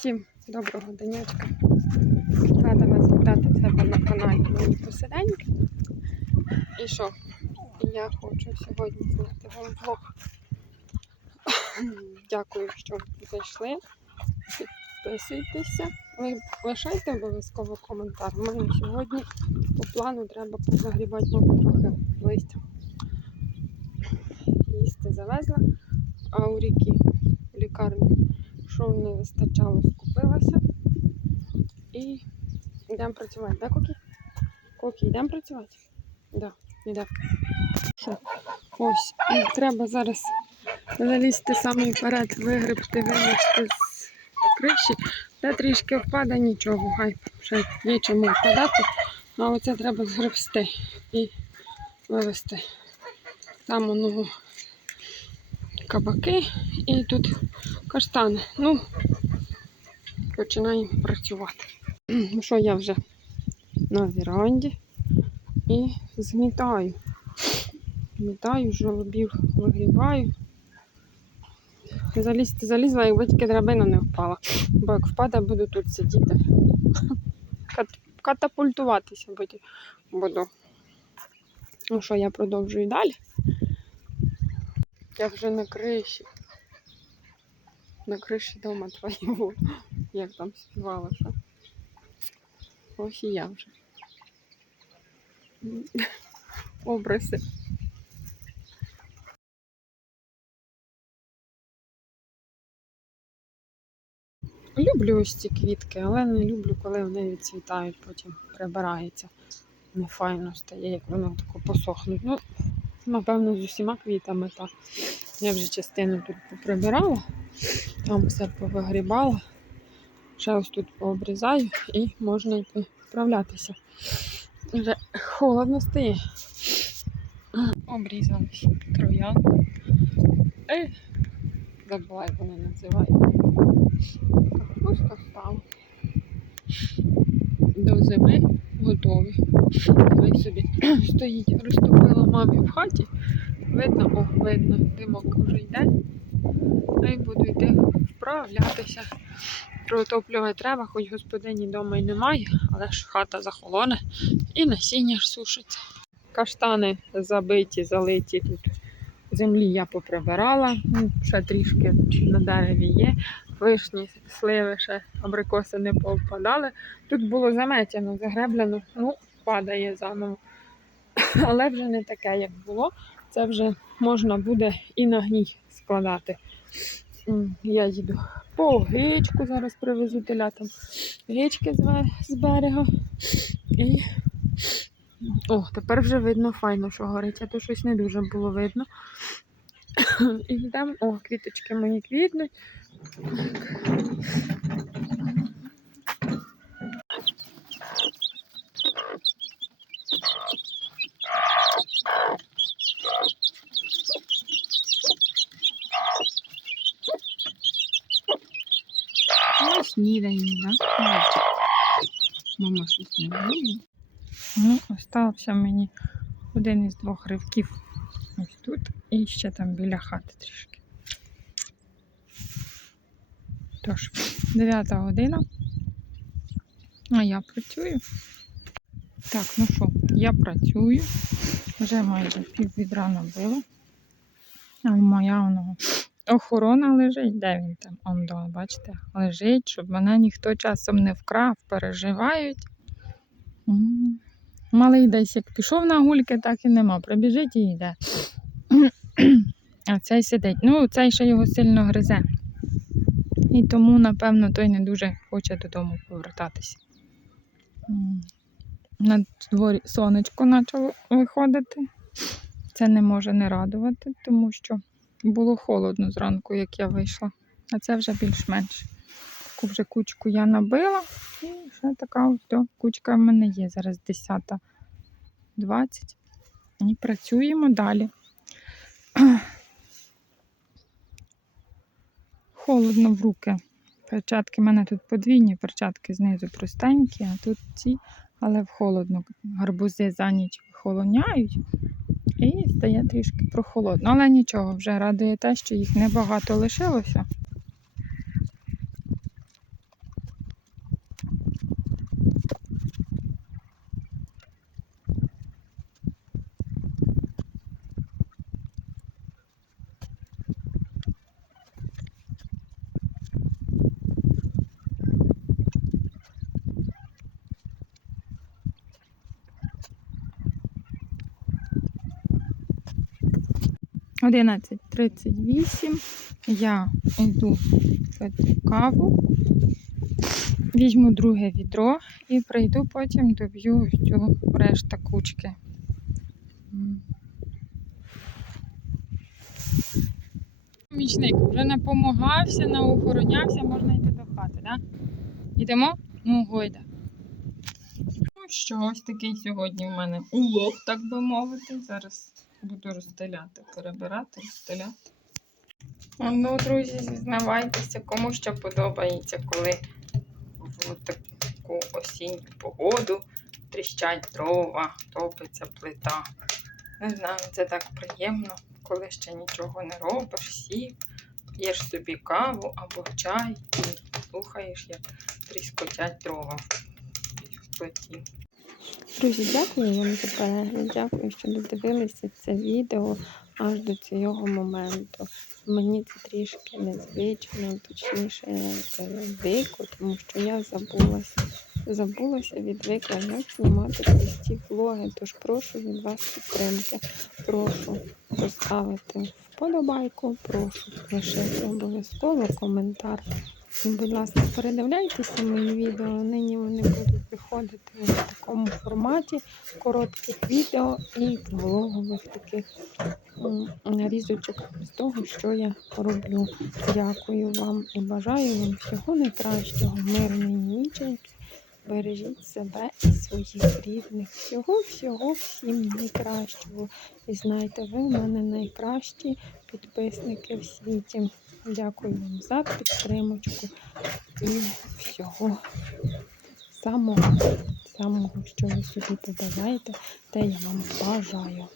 Всім доброго денечка. Рада вас вітати себе на каналі Мої посиденьки. І що? Я хочу сьогодні зняти вам влог. Дякую, що зайшли. Підписуйтеся. Лишайте обов'язково коментар. У мене сьогодні по плану треба позагрібати мабуть, трохи листя. Їсти завезла, а у ріки в лікарню що не вистачало, скупилася. І йдемо працювати, да, Кокі? Кокі, йдемо працювати? Да, йдемо. Що? Ось, і треба зараз залізти саме вперед, вигребти, винести з криші. Де трішки впаде, нічого, хай ще є чому впадати. А оце треба згребсти і вивезти. Там воно кабаки і тут каштани. Ну, починаємо працювати. Ну що, я вже на віранді і змітаю. Змітаю, жолобів вигрібаю. Залізти залізла, якби тільки драбина не впала. Бо як впаде, буду тут сидіти. Катапультуватися буду. Ну що, я продовжую далі. Я вже на криші. На криші дома твоєго. Як там співала, що? Ось і я вже. Образи. Люблю ось ці квітки, але не люблю, коли вони відцвітають, потім прибирається. Не файно стає, як воно тако посохнуть. Ну, напевно, з усіма квітами так. Я вже частину тут поприбирала, там все повигрібала. Ще ось тут пообрізаю і можна йти вправлятися. Вже холодно стає. Обрізалась троянку. Е, забула, як вони називають. Капуста стала. До зими готові. Хай собі стоїть, розтопила мамі в хаті. Видно, о, видно, димок вже йде. А й буду йти вправлятися. Протоплювати треба, хоч господині вдома й немає, але ж хата захолоне і насіння ж сушиться. Каштани забиті, залиті тут. Землі я поприбирала, ну, ще трішки на дереві є. Вишні, сливи, ще абрикоси не повпадали. Тут було заметено, загреблено, ну, падає заново. Але вже не таке, як було. Це вже можна буде і на гній складати. Я їду по гичку, зараз привезу телятам гички з берега. І о, тепер вже видно файно, що горить, а то щось не дуже було видно. І йдемо, о, квіточки мої квітнуть. Ну, снідаємо, да? Мама щось не вміє. Ну, остався мені один із двох ривків ось тут і ще там біля хати трішки. Тож, 9 година. А я працюю. Так, ну що, я працюю. Вже майже пів відра набила. А моя воно охорона лежить. Де він там? Он до, бачите, лежить, щоб мене ніхто часом не вкрав, переживають. Малий десь як пішов на гульки, так і нема. Прибіжить і йде. А цей сидить. Ну, цей ще його сильно гризе. І тому, напевно, той не дуже хоче додому повертатися. На дворі сонечко почало виходити. Це не може не радувати, тому що було холодно зранку, як я вийшла. А це вже більш-менш. Таку вже кучку я набила. І ще така ось кучка в мене є. Зараз 10.20. І працюємо далі. Холодно в руки. Перчатки в мене тут подвійні, перчатки знизу простенькі, а тут ці, але в холодно. Гарбузи за ніч холоняють і стає трішки прохолодно. Але нічого, вже радує те, що їх небагато лишилося. 11.38. Я йду пити каву, візьму друге відро і прийду потім доб'ю цю решта кучки. М. Помічник вже напомагався, наохоронявся, можна йти до хати? Да? Йдемо? Ну, гойда. Ну що, ось такий сьогодні в мене улов, так би мовити. Зараз буду розстеляти, перебирати, розстеляти. Ну, друзі, зізнавайтеся, кому що подобається, коли в таку осінню погоду тріщать дрова, топиться плита. Не знаю, це так приємно, коли ще нічого не робиш, сів, п'єш собі каву або чай і слухаєш, як тріскотять дрова в плиті. Друзі, дякую вам за перегляд. Дякую, що додивилися це відео аж до цього моменту. Мені це трішки незвично, точніше е, дико, тому що я забулася. Забулася, відвикла, як знімати прості влоги. Тож прошу від вас підтримки. Прошу поставити вподобайку, прошу лишити обов'язково коментар. Будь ласка, передивляйтеся мої відео. Нині вони будуть виходити в такому форматі коротких відео і влогових таких нарізочок з того, що я роблю. Дякую вам і бажаю вам всього найкращого, мирної нічі. Бережіть себе і своїх рідних. Всього-всього всім найкращого. І знайте, ви в мене найкращі підписники в світі. Дякую вам за підтримочку і всього самого, самого, що ви собі побажаєте, те я вам бажаю.